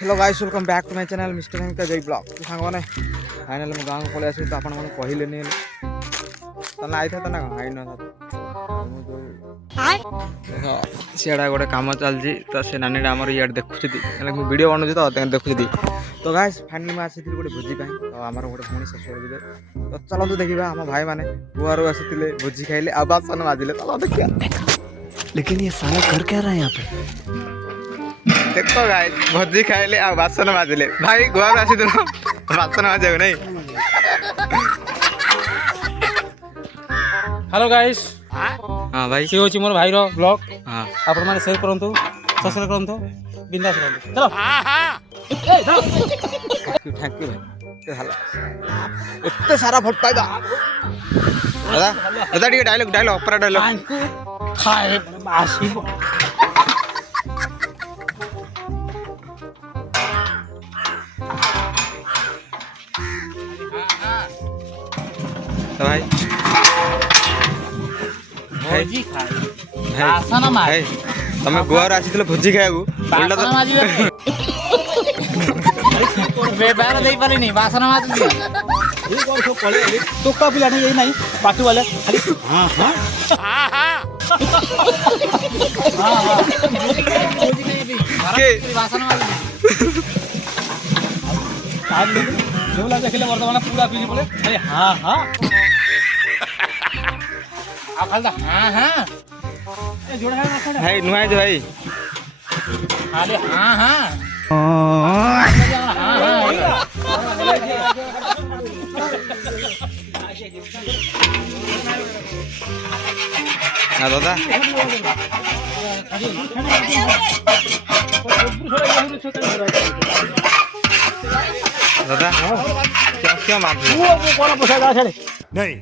Hello guys welcome back to my channel mister M का Jai blog तो सांग मैंने फाइनल मैं गाँव को पलि आसी तो आपण मैंने कहले नहीं तने आई था ना आई न सियाड़ा गोटे कम चलती तो से नानी आम इे देखुची वीडियो बनाऊँ तो देखुची तो गाइस फाइनल मैं आसी गोटे भोजी तो आमर गोटे पुणी शेष तो चलते देखा आम भाई मैंने गुआर आसी भोजी खाइले आ बासन बाजिले चलो देखिए लेकिन ये साला कर क्या रहा है यहाँ पे। देखो गाइस भोजी खाइले आ बासन बाजिले भाई गुआर आसी बासन बाजे नहीं। हेलो गाइस हाँ भाई सी होची मोर भाई रो ब्लॉग हाँ आपण माने शेयर करंतु सब्सक्राइब करंतु बिंदास रहंतु चलो थैंक यू भाई इतने सारा भोट पाइबा दादा दादा टी डायलॉग डायलॉग अपरा डायलॉग खाए आसी तो भाई भोजी खाए भाई आसन मार तमे गुआर आसी भोजी खाइबू बोलला बासन तो माजी बेबार देई पारिनी बासन माजी दिया ये कोन सो पळे टोका पिला नहीं यही नहीं पाटू वाले खाली हां हां हां हां भोजी नहीं भी के बासन माजी आज जोला देखले वर्तमान पूरा पीली बोले अरे हां हां आ खालदा हां हां ए जोड़ा है ना भाई नुआई दे भाई अरे हां हां हां हाँ दादा दादा क्या क्या मार वो कौन पोसा जा छड़े नहीं